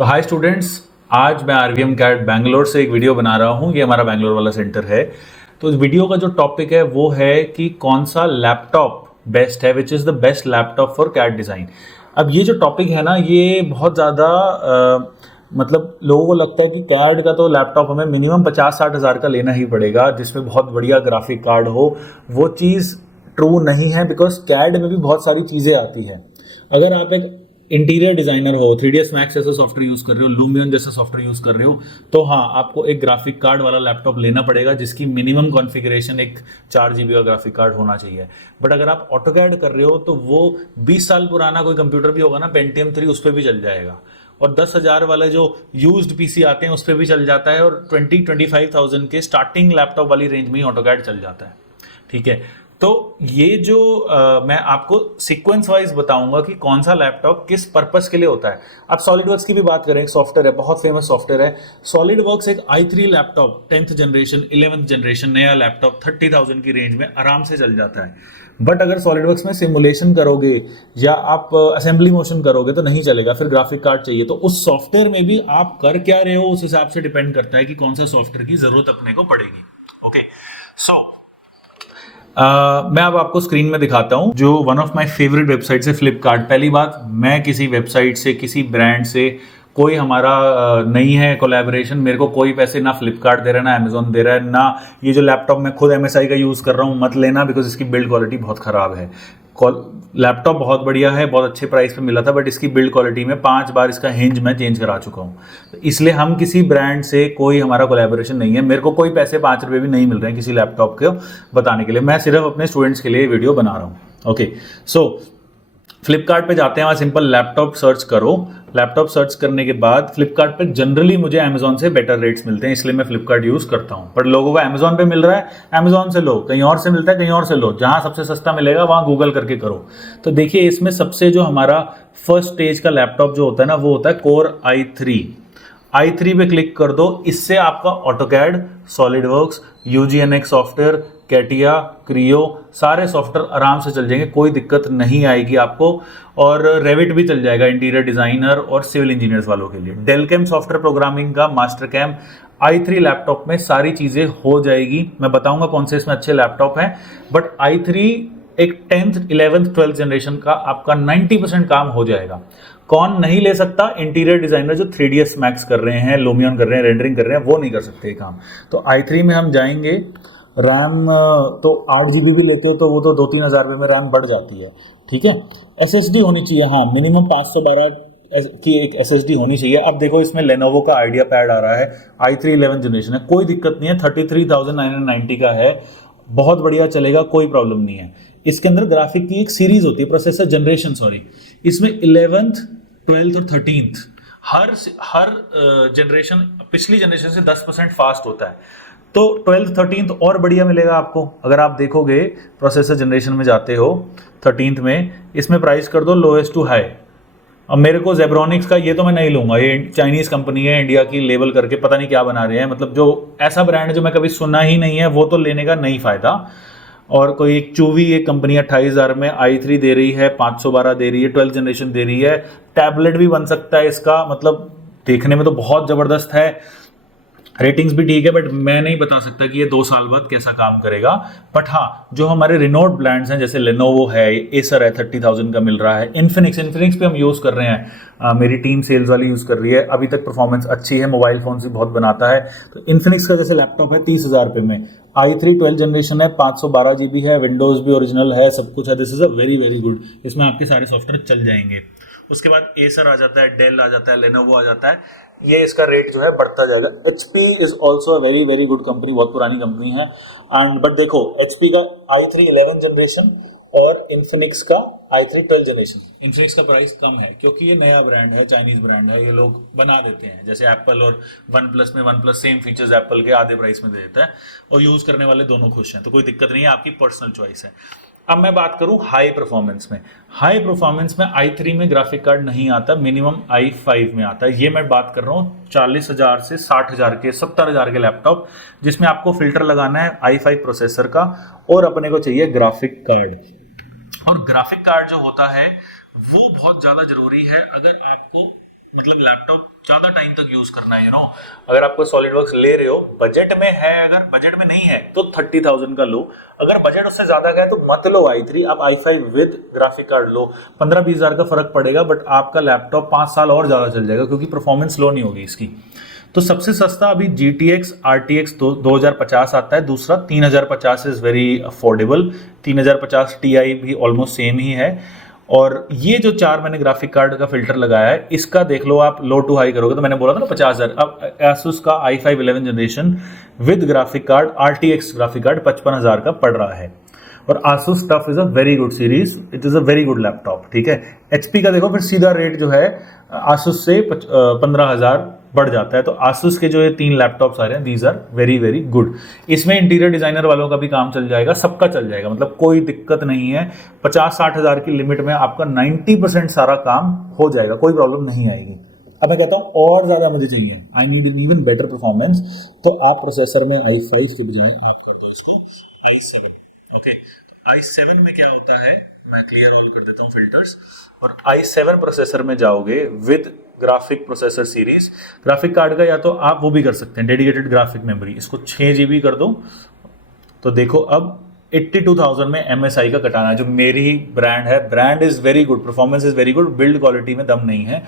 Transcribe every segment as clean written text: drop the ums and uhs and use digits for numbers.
तो hi students, आज मैं आरवीएम कैट बैंगलोर से एक वीडियो बना रहा हूँ। ये हमारा बैंगलोर वाला सेंटर है। तो इस वीडियो का जो टॉपिक है वो है कि कौन सा लैपटॉप बेस्ट है, which is the best laptop for CAD design. अब ये जो टॉपिक है ना, ये बहुत ज़्यादा मतलब लोगों को लगता है कि कार्ड का तो लैपटॉप हमें मिनिमम 50-60 हज़ार का लेना ही पड़ेगा जिसमें बहुत बढ़िया ग्राफिक कार्ड हो। वो चीज़ ट्रू नहीं है, बिकॉज कैड में भी बहुत सारी चीज़ें आती हैं। अगर आप एक इंटीरियर डिजाइनर हो, 3ds मैक्स जैसा सॉफ्टवेयर यूज कर रहे हो, लूमियन जैसा सॉफ्टवेयर यूज कर रहे हो, तो हाँ, आपको एक ग्राफिक कार्ड वाला लैपटॉप लेना पड़ेगा जिसकी मिनिमम कॉन्फ़िगरेशन एक 4 GB का ग्राफिक कार्ड होना चाहिए। बट अगर आप ऑटोकैड कर रहे हो तो वो 20 साल पुराना कोई कंप्यूटर भी होगा ना, पेंटियम 3, उस पर भी चल जाएगा। और 10,000 वाले जो यूज्ड पीसी आते हैं उस पर भी चल जाता है, और 20-25,000 के स्टार्टिंग लैपटॉप वाली रेंज में ही ऑटोकैड चल जाता है। ठीक है, तो ये जो मैं आपको सीक्वेंस वाइज बताऊंगा कि कौन सा लैपटॉप किस पर्पस के लिए होता है। अब सॉलिडवर्क्स की भी बात करें, एक सॉफ्टवेयर है, बहुत फेमस सॉफ्टवेयर है सॉलिडवर्क्स। एक i3 laptop 10th generation 11th generation नया लैपटॉप 30,000 की रेंज में आराम से चल जाता है। बट अगर सॉलिडवर्क्स में सिमुलेशन करोगे या आप असेंबली मोशन करोगे तो नहीं चलेगा, फिर ग्राफिक कार्ड चाहिए। तो उस सॉफ्टवेयर में भी आप कर क्या रहे हो उस हिसाब से डिपेंड करता है कि कौन सा सॉफ्टवेयर की जरूरत अपने को पड़ेगी। ओके, सो मैं अब आपको स्क्रीन में दिखाता हूं जो one of my favourite website है, फ्लिपकार्ट। पहली बात, मैं किसी वेबसाइट से, किसी ब्रांड से कोई हमारा नहीं है कोलैबोरेशन। मेरे को कोई पैसे ना फ्लिपकार्ट दे रहा है, ना अमेजोन दे रहा है, ना ये जो लैपटॉप मैं खुद MSI का यूज़ कर रहा हूँ, मत लेना, बिकॉज इसकी बिल्ड क्वालिटी बहुत ख़राब है। लैपटॉप बहुत बढ़िया है, बहुत अच्छे प्राइस पे मिला था, बट इसकी बिल्ड क्वालिटी में 5 बार इसका हिंज मैं चेंज करा चुका हूँ। तो इसलिए हम किसी ब्रांड से कोई हमारा कोलैबोरेशन नहीं है। मेरे को कोई पैसे 5 रुपये भी नहीं मिल रहे हैं किसी लैपटॉप को बताने के लिए। मैं सिर्फ अपने स्टूडेंट्स के लिए वीडियो बना रहा हूँ। ओके, सो फ्लिपकार्ट पे जाते हैं, वहाँ सिंपल लैपटॉप सर्च करो। लैपटॉप सर्च करने के बाद फ्लिपकार्ट पे जनरली मुझे अमेजोन से बेटर रेट्स मिलते हैं, इसलिए मैं फ्लिपकार्ट यूज़ करता हूँ। पर लोगों को अमेजोन पे मिल रहा है, अमेजोन से लो, कहीं और से मिलता है, कहीं और से लो, जहाँ सबसे सस्ता मिलेगा वहाँ गूगल करके करो। तो देखिए, इसमें सबसे जो हमारा फर्स्ट स्टेज का लैपटॉप जो होता है ना, वो होता है कोर i3 पे क्लिक कर दो। इससे आपका AutoCAD, SolidWorks, UGNX software, CATIA, Creo, सारे सॉफ्टवेयर आराम से चल जाएंगे, कोई दिक्कत नहीं आएगी आपको। और रेविट भी चल जाएगा इंटीरियर डिजाइनर और सिविल इंजीनियर्स वालों के लिए। डेलकैम सॉफ्टवेयर प्रोग्रामिंग का मास्टर कैम i3 लैपटॉप में सारी चीज़ें हो जाएगी। मैं बताऊंगा कौन से इसमें अच्छे लैपटॉप हैं। बट i3 एक 10th 11th 12th जनरेशन का आपका 90% काम हो जाएगा। कौन नहीं ले सकता? इंटीरियर डिजाइनर जो 3ds मैक्स कर रहे हैं, लूमियन कर रहे हैं, रेंडरिंग कर रहे हैं, वो नहीं कर सकते काम। तो i3 में हम जाएंगे। रैम तो 8 GB भी लेते हो तो वो तो 2-3 हज़ार रुपये में रैम बढ़ जाती है। ठीक है, SSD होनी चाहिए, हाँ, मिनिमम 512 की एक SSD होनी चाहिए। अब देखो, इसमें लेनोवो का आइडिया पैड आ रहा है, i3 11th जनरेशन है, कोई दिक्कत नहीं है, 33,990 का है, बहुत बढ़िया चलेगा, कोई प्रॉब्लम नहीं है। इसके अंदर ग्राफिक की एक सीरीज होती है, प्रोसेसर जनरेशन, सॉरी, इसमें 11th 12th और 13th हर जनरेशन पिछली जनरेशन से 10% फास्ट होता है। तो 12th 13th और बढ़िया मिलेगा आपको। अगर आप देखोगे प्रोसेसर जनरेशन में जाते हो 13th में, इसमें प्राइस कर दो लोएस्ट टू हाई। अब मेरे को जेब्रॉनिक्स का ये तो मैं नहीं लूंगा, ये चाइनीज कंपनी है, इंडिया की लेबल करके पता नहीं क्या बना रहे हैं, मतलब जो ऐसा ब्रांड है जो मैं कभी सुना ही नहीं है, वो तो लेने का नहीं फायदा। और कोई एक चूवी एक कंपनी 28,000 में i3 दे रही है, 512 दे रही है, 12th जनरेशन दे रही है, टैबलेट भी बन सकता है इसका, मतलब देखने में तो बहुत जबरदस्त है, रेटिंग्स भी ठीक है, बट मैं नहीं बता सकता कि ये 2 साल बाद कैसा काम करेगा। बट हाँ, जो हमारे रिनोड ब्रांड्स हैं, जैसे लेनोवो है, एसर है, 30,000 का मिल रहा है, इन्फिनिक्स पे हम यूज़ कर रहे हैं, मेरी टीम सेल्स वाली यूज़ कर रही है, अभी तक परफॉर्मेंस अच्छी है, मोबाइल फोन से बहुत बनाता है। तो इन्फिनिक्स का जैसे लैपटॉप है 30,000 रुपये में, i3 12th जनरेशन है, 512 GB है, विंडोज़ भी ओरिजिनल है, सब कुछ है। This is a very very good, इसमें आपके सारे सॉफ्टवेयर चल जाएंगे। उसके बाद एसर आ जाता है, डेल आ जाता है, लेनोवो आ जाता है, ये इसका रेट जो है बढ़ता जाएगा। HP is also a very very good company, बहुत पुरानी कंपनी है। एंड बट देखो, HP का i3 11th जनरेशन और इन्फिनिक्स का i3 12th जनरेशन, इन्फिनिक्स का प्राइस कम है क्योंकि ये नया ब्रांड है, चाइनीज ब्रांड है, ये लोग बना देते हैं। जैसे एप्पल और वन प्लस में, one plus same features Apple के आधे प्राइस में दे देता है, और यूज करने वाले दोनों खुश हैं, तो कोई दिक्कत नहीं है, आपकी पर्सनल चॉइस है। अब मैं बात करूं हाई परफॉर्मेंस में। हाई परफॉर्मेंस में i3 में ग्राफिक कार्ड नहीं आता, मिनिमम i5 में आता है। ये मैं बात कर रहा हूँ 40,000 से 60,000 के, 70,000 के लैपटॉप, जिसमें आपको फिल्टर लगाना है i5 प्रोसेसर का, और अपने को चाहिए ग्राफिक कार्ड। और ग्राफिक कार्ड जो होता है वो बहुत ज़्यादा जरूरी है अगर आपको मतलब लैपटॉप ज्यादा टाइम तक यूज करना है, अगर आपको सॉलिडवर्क्स ले रहे हो, बजट में है, अगर बजट में नहीं है तो 30,000 का लो, अगर बजट उससे ज्यादा का है तो मत लो i3, आप i5 विद ग्राफिक कार्ड लो। 15-20 हजार का फर्क पड़ेगा, बट आपका लैपटॉप 5 साल और ज्यादा चल जाएगा, क्योंकि परफॉर्मेंस लो नहीं होगी इसकी। तो सबसे सस्ता अभी GTX RTX 2050 आता है, दूसरा 3050 इज वेरी अफोर्डेबल, 3050 Ti भी ऑलमोस्ट सेम ही है। और ये जो 4 मैंने ग्राफिक कार्ड का फिल्टर लगाया है, इसका देख लो आप, लो टू हाई करोगे तो मैंने बोला था ना 50,000, अब Asus का i5 11 generation with graphic card RTX graphic card 55,000 का पड़ रहा है। और Asus TUF is a very good series, it is a very good laptop, ठीक है। HP का देखो फिर सीधा रेट जो है Asus से 15,000 बढ़ जाता है। तो Asus के जो ये 3 लैपटॉप्स आ रहे हैं, these are very very good. इसमें इंटीरियर डिजाइनर वालों का भी काम चल जाएगा, सबका चल जाएगा, मतलब कोई दिक्कत नहीं है। 50-60 हजार की लिमिट में आपका 90% सारा काम हो जाएगा, कोई प्रॉब्लम नहीं आएगी। अब मैं कहता हूँ और ज्यादा मुझे चाहिए, I need an even better performance, तो आप प्रोसेसर में i5 के बजाय आप कर दो इसको i7। ओके, तो i7 में क्या होता है, मैं क्लियर ऑल कर देता हूँ फिल्टर्स, और i7 प्रोसेसर में जाओगे with graphic processor series, graphic card का या तो आप वो भी कर सकते हैं डेडिकेटेड ग्राफिक मेमोरी, इसको 6 GB कर दो। तो देखो अब 82,000 में MSI का कटाना है, जो मेरी ब्रांड है, brand is very good, performance is very good, build quality में दम नहीं है।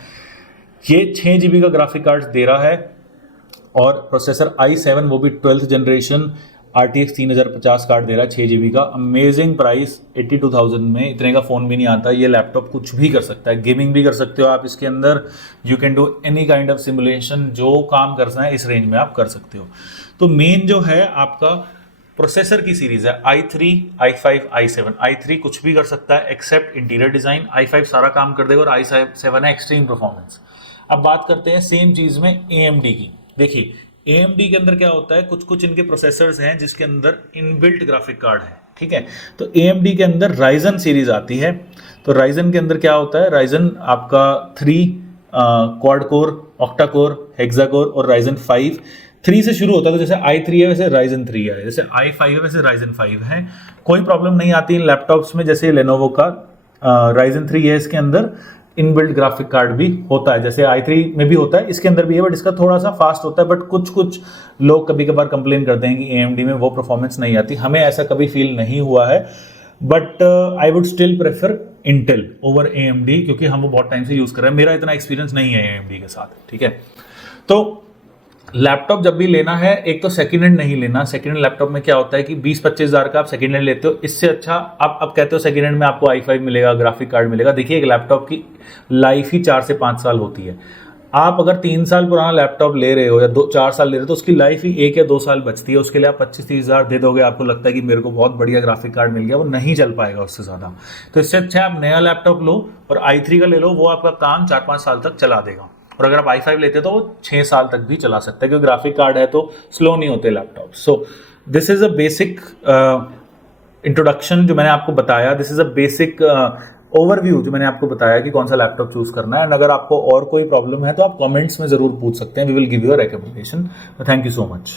ये 6 GB का ग्राफिक कार्ड दे रहा है, और प्रोसेसर i7 वो भी 12th जनरेशन RTX 3050 कार्ड दे रहा है 6 GB का। अमेजिंग प्राइस, 82,000 में इतने का फ़ोन भी नहीं आता। ये लैपटॉप कुछ भी कर सकता है, गेमिंग भी कर सकते हो आप इसके अंदर, you can do any kind of simulation, जो काम करना है इस रेंज में आप कर सकते हो। तो मेन जो है आपका प्रोसेसर की सीरीज है i3, i5, i7। i3 कुछ भी कर सकता है एक्सेप्ट इंटीरियर डिजाइन, i5 सारा काम कर देगा, और i7 है एक्सट्रीम परफॉर्मेंस। अब बात करते हैं सेम चीज में AMD की। देखिए AMD के अंदर क्या होता है, कुछ कुछ इनके प्रोसेसर्स हैं जिसके अंदर इनबिल्ट ग्राफिक कार्ड है, ठीक है। तो AMD के अंदर Ryzen सीरीज आती है। तो Ryzen के अंदर क्या होता है, Ryzen आपका 3 quad core, octa core, hexa core और Ryzen 5 3 से शुरू होता है। तो जैसे i3 है वैसे Ryzen 3 है, जैसे i5 है वैसे Ryzen 5 है। कोई प्रॉब्लम नहीं आती इन लैपटॉप्स में, जैसे Lenovo का Ryzen 3 है, इसके अंदर इनबिल्ट ग्राफिक कार्ड भी होता है, जैसे i3 में भी होता है, इसके अंदर भी है, बट इसका थोड़ा सा फास्ट होता है। बट कुछ कुछ लोग कभी कभार कंप्लेन करते हैं कि AMD में वो परफॉर्मेंस नहीं आती, हमें ऐसा कभी फील नहीं हुआ है। But I would still prefer Intel over AMD, क्योंकि हम वो बहुत टाइम से यूज कर रहे हैं, मेरा इतना एक्सपीरियंस नहीं है AMD के साथ, ठीक है। तो लैपटॉप जब भी लेना है, एक तो सेकेंड हैंड नहीं लेना। सेकेंड हैंड लैपटॉप में क्या होता है कि 20-25 हजार का आप सेकेंड हैंड लेते हो, इससे अच्छा आप अब कहते हो सेकेंड हैंड में आपको i5 मिलेगा, ग्राफिक कार्ड मिलेगा। देखिए एक लैपटॉप की लाइफ ही 4 से 5 साल होती है। आप अगर 3 साल पुराना लैपटॉप ले रहे हो या 4 साल ले रहे हो, तो उसकी लाइफ ही 1 या 2 साल बचती है। उसके लिए आप 25-30 हजार दे दोगे, आपको लगता है कि मेरे को बहुत बढ़िया ग्राफिक कार्ड मिल गया, वो नहीं चल पाएगा उससे ज़्यादा। तो इससे अच्छा आप नया लैपटॉप लो और i3 का ले लो, वो आपका काम 4-5 साल तक चला देगा। और अगर आप i5 लेते हो तो वो 6 साल तक भी चला सकता है, क्योंकि ग्राफिक कार्ड है तो स्लो नहीं होते laptop. So this is a basic introduction जो मैंने आपको बताया, this is a basic overview जो मैंने आपको बताया कि कौन सा लैपटॉप चूज करना है। एंड अगर आपको और कोई प्रॉब्लम है तो आप कमेंट्स में जरूर पूछ सकते हैं, we will give you a recommendation. Thank you so much.